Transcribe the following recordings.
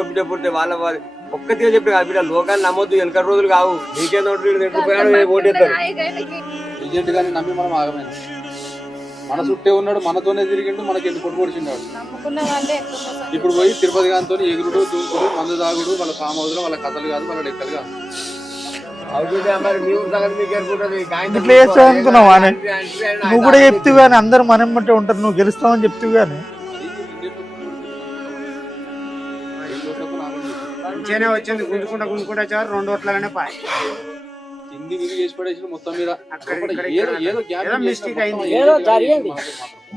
పుడితే వాళ్ళ వాళ్ళ ఒక్కతిగా చెప్పి కాదు బిడ్డ లోకాన్ని నమ్మొద్దు వెనక రోజులు కావు. నీకేందో తింటుపోయాడు ఓటేస్తారు ఏజెంట్ గాని నమ్మి మనం ఆగమైన? మన చుట్టే ఉన్నాడు మనతోనే తిరిగిండు మనకి ఎందుకు కొట్టు పొడిచిండాడు నమ్ముకున్న వాళ్ళే ఎక్కువ మోసం ఇప్పుడు పోయి తిరుపతి గాంతో ఎగురుడు దూకుడు మందు తాగుడు వాళ్ళ ఫామ్ హౌస్లో వాళ్ళ కథలు కాదు వాళ్ళ లెక్కలు కాదు. ఇట్లా చేస్తావు అనుకున్నావా? నువ్వు కూడా చెప్తూ కానీ అందరు మనం బట్టే ఉంటారు నువ్వు గెలుస్తావని చెప్తూ కానీ. మంచిగానే వచ్చింది. గుంజుకుంటా గుంజుకుంటా వచ్చారు. రెండు ఓట్లనే పాయ్ కింది విధి చేసి పడేసి మొత్తం మీద. ఏదో ఏదో ఏదో అయింది. ఏదో ఏదో జరిగింది.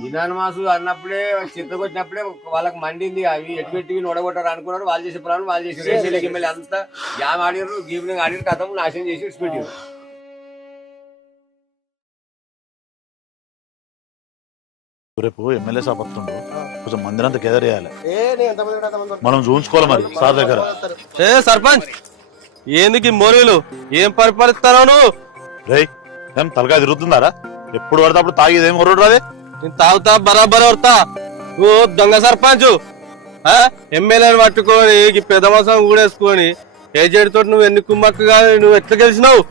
నిదాన మాసు అన్నప్పుడే చిత్తకొచ్చినప్పుడే వాళ్ళకి మండింది. అవి ఎటు పెట్టి నొడగొట్టారు అనుకున్నారు వాళ్ళు చేసే ప్రాణం వాళ్ళు చేసి రేసీలకి మళ్ళీ అంతా జామ్ ఆడినారు గీవినింగ్ ఆడిన కథం నాశనం చేసి విడిచిపెట్టారు రేపు ఎమ్మెల్యే వస్తుండు. కొంచెం మందిరంతా గెదర్ చేయాలి. మనం చూసుకోవాలి మరి సార్ దగ్గర. ఏ సర్పంచ్ ఏందుకు మోరీలు ఏం పరిపాలిస్తావు నువ్వు? రేయ్ ఏం తలకాయ తిరుగుతుందారా? ఎప్పుడు పడితే అప్పుడు తాగేది ఏం కొరడు రాదే? నేను తాగుతా బరాబర్ వడతా నువ్వు దొంగ సర్పంచ్. ఎమ్మెల్యేని పట్టుకొని ఈ పెద్ద మాసం కూడేసుకొని ఏజెంట్ తోటి నువ్వు ఎన్ని కుమ్మక్కు కాదు నువ్వు ఎట్లా గెలిచినావు?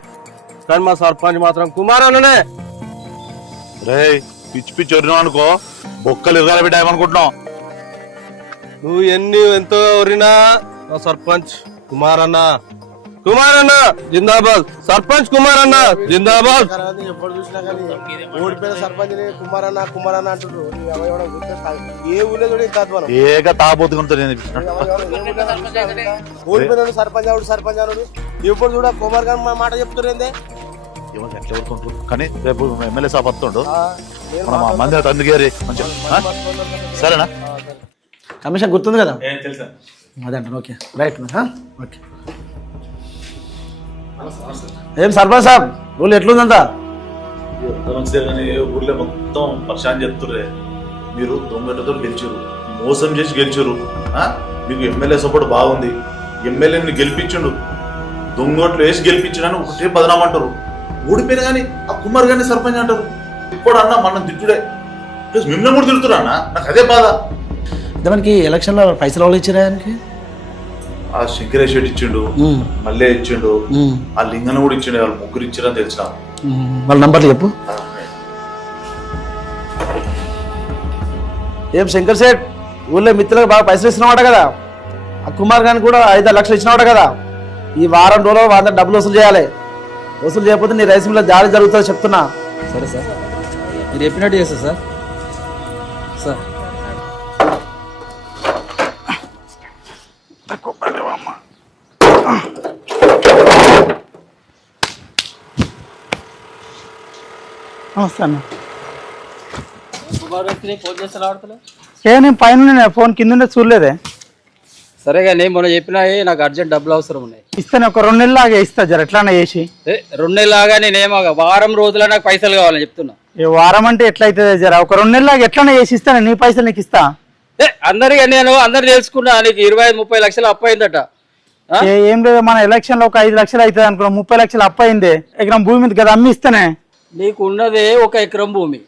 కానీ మా సర్పంచ్ మాత్రం కుమారన్ననే రేయ్ పిచ్చి పిచ్చి వరినావు అనుకో. బొక్కలు ఇరగాలి బిడ్డ ఏమనుకుంటున్నావు? నువ్వు ఎన్ని ఎంతో వరినా మా సర్పంచ్ కుమారన్న. కుమారన్న జిందాబాద్. సర్పంచ్ కుమారన్న జిందాబాద్. ఎప్పుడు చూసినా కానీ ఓడిపోయిన సర్పంచ్ కుమారన్న కుమారన్న అంటుండ్రు నీ ఎవరు ఎవడో గుర్తొస్తాయి. ఏ ఊళ్ళో ఇంత అధ్వానం ఏక ఓడిపోయిన సర్పంచ్ అవుడు సర్పంచ్ అవుడు ఎప్పుడు చూడ కుమార్ గారు మా మాట చెప్తురేందే ఎవరికి ఎట్లా ఊరుకుంటారు? కానీ రేపు ఎమ్మెల్యే సభ వస్తుండు. మనం ఆ మందిరం అందుకేరి ఆ? సరేనా? కమిషన్ గుర్తుంది కదా? తెలుసా? అదే అంటాను ఓకే. Right okay. ఏం సర్పంచ్ సాబ్? ఊళ్ళో ఎట్లుందంతా? ఊర్లో మొత్తం పరిశాన్ చెప్తుర్రే. మీరు దొంగటతో గెలిచారు మోసం చేసి గెలిచారు ఆ? మీకు ఎమ్మెల్యే సపోర్ట్ బాగుంది. ఎమ్మెల్యేని గెలిపించుండు. దొంగోట్లు వేసి గెలిపించడని ఒకటే బదనాం అంటారు. ఓడిపోయిన కానీ ఆ కుమార్ గారిని సర్పంచ్ అంటారు. ఇప్పుడు అన్న మనం తిట్టుడే. ప్లస్ మిమ్మల్ని కూడా తిడుతురా అన్న. నాకు అదే బాధ. మనకి ఎలక్షన్లో పైసలు వాళ్ళు ఇచ్చారా ఆయనకి? ఆ శంకరేష్ రెడ్డి ఇచ్చిండు మల్లె ఇచ్చిండు ఆ లింగన కూడా ఇచ్చిండు వాళ్ళు ముగ్గురు ఇచ్చారని తెలిసిన? వాళ్ళ నంబర్లు చెప్పు. ఏం శంకర్ సేట్? ఊళ్ళో మిత్రులకు బాగా పైసలు ఇస్తున్నావాట కదా. ఆ కుమార్ గారికి కూడా ఐదు లక్షలు ఇచ్చినావాట కదా. ఈ వారం రోజులు వాళ్ళ డబ్బులు వసూలు చేయాలి. వసూలు చేయకపోతే నీ రైస్ మిల్లో దాడి జరుగుతుందో చెప్తున్నా. సరే సార్. మీరు చెప్పినట్టు చేస్తా సార్. సార్. నమస్తే అన్న. ఫోన్ చేస్తా రావట్లే ఏ నేను పైన ఫోన్ కింద చూడలేదే. సరే కానీ మొన్న చెప్పినా ఏ, నాకు అర్జెంట్ డబ్బులు అవసరం ఉన్నాయి. ఇస్తాను ఒక రెండు నెలలు లాగా ఇస్తా జర ఎట్లానే చేసి. ఏ, రెండు నెలలాగా నేనేమో వారం రోజుల నాకు పైసలు కావాలని చెప్తున్నా. ఈ వారం అంటే ఎట్లయితుంది జర ఒక రెండు నెలలు లాగా ఎట్లానే చేసి ఇస్తాను నీ పైసలు నీకు ఇస్తా. ఏ అందరికీ నేను అందరు తెలుసుకున్నా నీకు ఇరవై ఐదు ముప్పై లక్షలు అప్పు అయిందట. ఆ? ఏ- ఏం లేదు మన ఎలక్షన్లో ఒక ఐదు లక్షలు అవుతుంది అనుకున్నా ముప్పై లక్షలు అప్పు అయింది. ఎకరం భూమి మీద కదా అమ్మి ఇస్తానే. నీకు ఉన్నదే ఒక ఎకరం భూమి.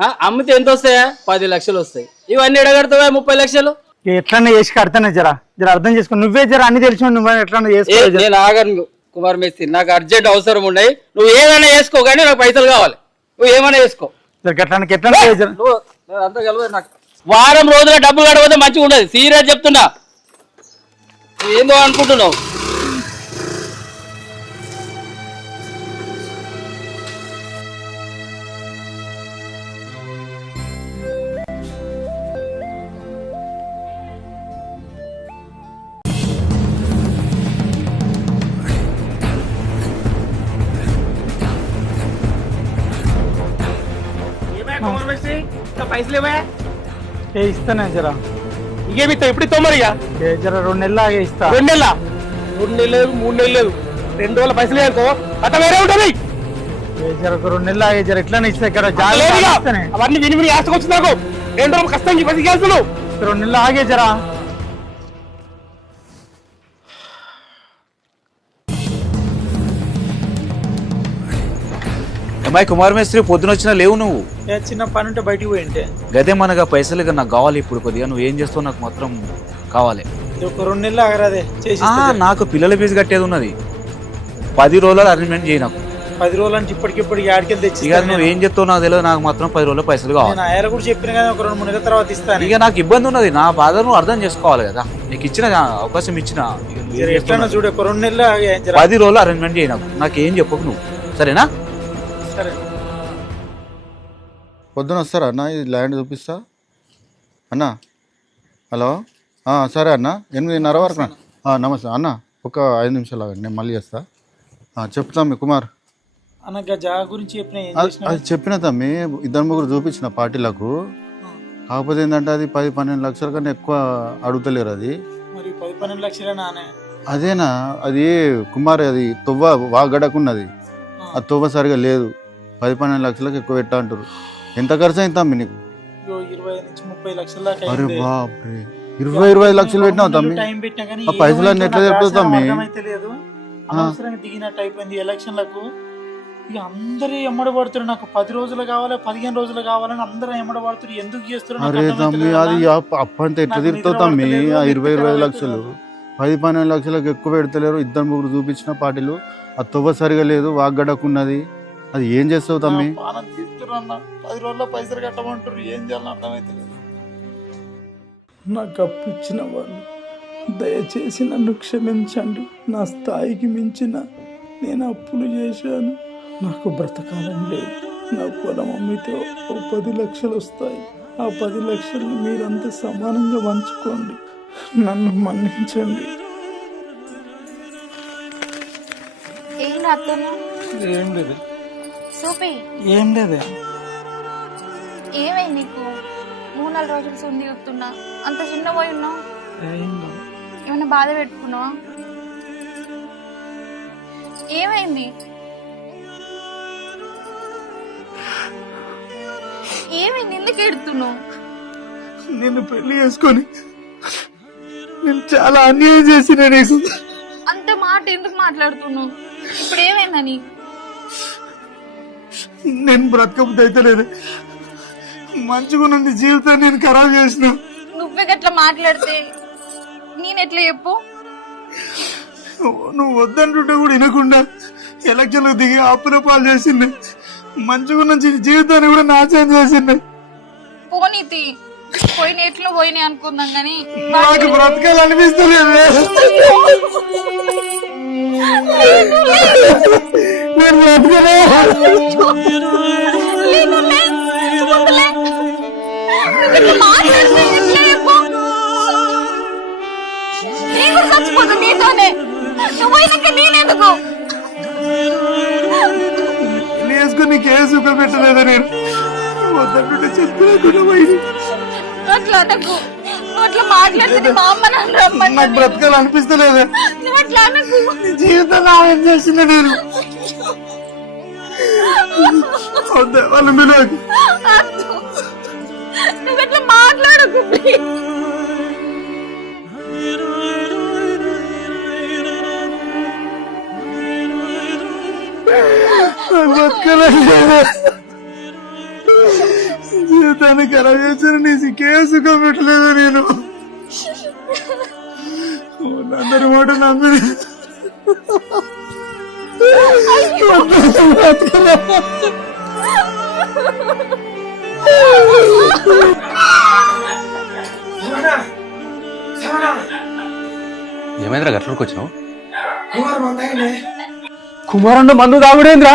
ఆ, అమ్మితే ఎంత వస్తాయా? పది లక్షలు వస్తాయి. ఇవన్నీ ఎడగడతావా ముప్పై లక్షలు? ఇక ఎట్లనే చేసి కడతానే జర. జర అర్థం చేసుకో. నువ్వే జర అన్ని తెలిసి నువ్వు ఎట్లన్నా చేసుకో జర. నేను ఆగను కుమార్ మేస్త్రి. నాకు అర్జెంట్ అవసరం ఉన్నాయి. నువ్వు ఏదైనా వేసుకో కానీ నాకు పైసలు కావాలి. నువ్వు ఏమైనా వేసుకో జర గట్లనకి ఎట్లనే చేయి జర. నువ్వు నేను అంతా కలవదు నాకు. వారం రోజుల డబ్బు గడవతే మంచిగా ఉండదు. సీరియస్ చెప్తున్నా. నువ్వు ఏందో అనుకుంటున్నావు. ఏ ఇస్తానే జర. ఇంకేమిస్తా ఇప్పుడు ఇక? ఏ జర రెండు నెలలు లాగే ఇస్తా. రెండు నెలల? రెండు నెలలు లేదు మూడు నెలలు లేదు. రెండు రోజుల పైసలు అనుకో అట్ట వేరే ఉంటుంది. ఏ జర ఒక రెండు నెలలు లాగే జర ఎట్లనే ఇస్తా ఇక్కడ? జాగ్రత్త అవన్నీ విని విని నాకు. రెండు రోజులు కష్టం పైసలు చేస్తున్నావు రెండు నెలలు ఆగే జరా. అమ్మాయి కుమార్ మేస్త్రి పొద్దున వచ్చినా లేవు నువ్వు. ఏ చిన్న పని ఉంటే బయటికి పోయింటే గదే మనగా పైసలు ఇక నాకు కావాలి ఇప్పుడు కొద్దిగా. నువ్వు ఏం చేస్తావు నాకు మాత్రం కావాలి. ఒక రెండు నెలలు ఆగరాదే చేసి ఆ, నాకు పిల్లల ఫీజు కట్టేది ఉన్నది. పది రోజులు అరేంజ్మెంట్ చేయి నాకు. పది రోజులు అంటే ఇప్పటికిప్పటికి ఆడికెళ్ళి తెచ్చి ఇక నువ్వు ఏం చెప్తావు నాకు తెలియదు. నాకు మాత్రం పది రోజులు పైసలు కావాలి. నేను ఆయన కూడా చెప్పిన కదా ఒక రెండు మూడు నెలల తర్వాత ఇస్తాను. ఇక నాకు ఇబ్బంది ఉన్నది. నా బాధ నువ్వు అర్థం చేసుకోవాలి కదా. నీకు ఇచ్చిన అవకాశం ఇచ్చిన. ఇక నువ్వు ఏం జర ఎట్లన్నా చేస్తున్నావు? చూడు ఒక రెండు నెలలు ఆగి జర. పది రోజులు అరేంజ్మెంట్ చేయి నాకు. నాకు ఏం చెప్పకు నువ్వు. సరేనా? సరే పొద్దున వస్తారా అన్న? ఇది ల్యాండ్ చూపిస్తా. అన్న? హలో? సరే అన్న. ఎనిమిదిన్నర వరకు నమస్తే. అన్న ఒక ఐదు నిమిషాలు ఆగండి. నేను మళ్ళీ చేస్తా. చెప్తాం మీ కుమార్. జాగా గురించి చెప్పిన అది చెప్పిన తమ్మి ఇద్దరు ముగ్గురు చూపించిన పార్టీలకు. కాకపోతే ఏంటంటే అది పది పన్నెండు లక్షల కన్నా ఎక్కువ అడుగుతలేరు అది. మరి పది పన్నెండు అదేనా? అది కుమార్ అది తువ్వ వాగడకున్నది. ఆ తువ్వ సరిగా లేదు. పది పన్నెండు లక్షలకు ఎక్కువ పెట్టా అంటారు. ఎంత ఖర్చు అయింది తమ్మి నీకు? అరే. బాప్రే. ఇరవై ఇరవై లక్షలు పెట్టినావు తమ్మి. ఆ పైసలన్నీ ఎట్లా ఏమైందో చెప్తావు నాకు తమ్మి? దిగినట్టు అయిపోయింది ఎలక్షన్లకు. ఇక అందరూ ఎమ్మడబడుతున్నారు. నాకు పది రోజులు కావాలి పదిహేను రోజులు కావాలని అందరూ ఎమ్మడబడుతున్నారు. ఎందుకు చేస్తున్నారు? అరే తమ్మి అది అన్న. అప్ప- అప్పంతా ఎట్లా తిరుగుతావు తమ్మి? ఆ ఇరవై ఇరవై లక్షలు. పది పన్నెండు లక్షలకు ఎక్కువ పెడతలేరు. ఇద్దరు ముగ్గురు చూపించిన పార్టీలు. ఆ తువ్వ సరిగా లేదు వాగ్గడకున్నది అది ఏం చేస్తావు తమ్మి? పానం తీస్తున్నారు అన్న. పది రోజుల్లో పైసలు కట్టమంటారు ఏం చేయాలని అర్థమైతే లేదు నాకు అప్పు ఇచ్చిన వాళ్ళు దయచేసి నన్ను క్షమించండి. నా స్థాయికి మించిన నేను అప్పులు చేశాను. నాకు బ్రతకాలని లేదు. నా పొలం అమ్మితే ఓ పది లక్షలు వస్తాయి. ఆ పది లక్షల్ని మీరంతా సమానంగా పంచుకోండి. నన్ను మన్నించండి. ఏం లేదు. చూపి. ఏం లేదే. ఏమైంది నీకు? మూడు నాలుగు రోజులు సుంది చెప్తున్నా. అంత చిన్న పోయి ఉన్నావు. ఏమైనా బాధ పెట్టుకున్నావా? ఏమైంది? ఏమైంది? ఎందుకు ఎడుతున్నావు నిన్ను పెళ్ళి చేసుకొని నేను చాలా అన్యాయం చేసిన నీకు. అంత మాట ఎందుకు మాట్లాడుతున్నావు? ఇప్పుడు ఏమైందని? నేను బ్రతకబుద్ధి అయితే లేదు. మంచిగా ఉన్నది జీవితాన్ని నేను ఖరాబ్ చేసిన. నువ్వే గట్లా మాట్లాడితే నేను ఎట్లా చెప్పు? నువ్వు వద్దంటుంటే కూడా వినకుండా ఎలక్షన్లకు దిగి అప్పుల పాలు చేసింది. మంచిగా జీ- జీవితాన్ని కూడా నాశనం చేసింది. పోనీతి పోయిన ఎట్లా పోయినాయి అనుకుందాం కానీ నాకు బ్రతకాలనిపిస్తలేదు. నేను బ్రతకలే. నేను చచ్చిపోతా నీతోనే నువ్వు నేనెందుకు నీకు ఏ సుఖం పెట్టలేదా నేను వద్దంటుంటే చెప్పలేకుండా పోయింది అట్లా అనకు. నువ్వు అట్లా మాట్లాడితే మా అమ్మ నన్ను నాకు. బ్రతకాలనిపిస్తలేదు. నువ్వు అట్లా అనకు. నీ జీవితం నాయం చేసిన నేను? వాళ్ళు అద్దు. నువ్వు అట్లా మాట్లాడకు నాకు జీవితాన్ని ఖరాబ్ చేసిన నీ సిక్కే సుఖం పెట్టలేదు నేను. అందరి మాట నమ్మి ఏమైందిరా గట్లకి వచ్చినావు కుమారుడు మందు తాగుడేంద్రా?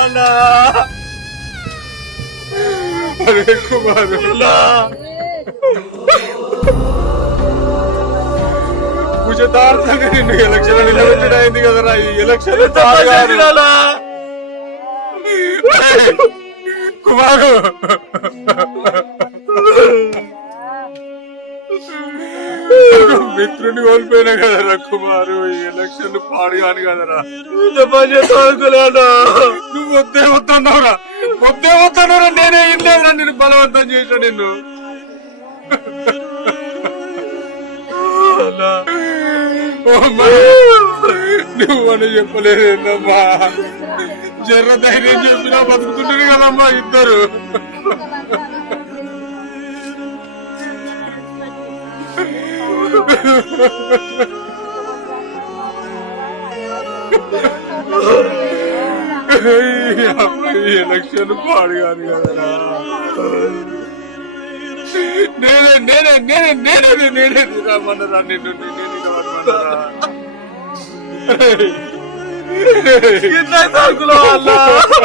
అన్నా అరే కుమారు పూజ తమాషార్థంగా నిన్ను ఎలక్షన్ నిలబెట్టడం అయింది కదరా ఈ ఎలక్షన్ కుమారు. మిత్రుని కోల్పోయినా కదరా కుమారు? ఈ ఎలక్షన్ పాడుగాను కదరా అనుకోలేదా? నువ్వు వద్దే వద్దన్నావురా. వద్దే వద్దన్నావురా. నేనే ఇల్లేదురా నిన్ను బలవంతం చేసా నిన్ను. నువ్వు అని చెప్పలేదమ్మా జర్ర ధైర్యం చెప్పినా బతుకుతుంటారు కదమ్మా ఇద్దరు. ఎలక్షన్ పాడుగాను కదరా నేనే నేనే నేనే నేనే నేనే రమ్మన్నారా నిన్ను నేనే నిలబడమన్నారా తాకులో అల్లా వారు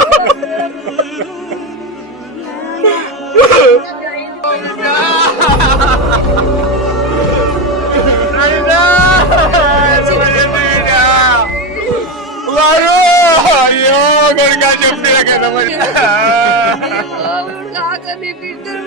అయ్యో కొడుకా చెప్పిన కదా మరి కాక నీ బిడ్డలు కూడా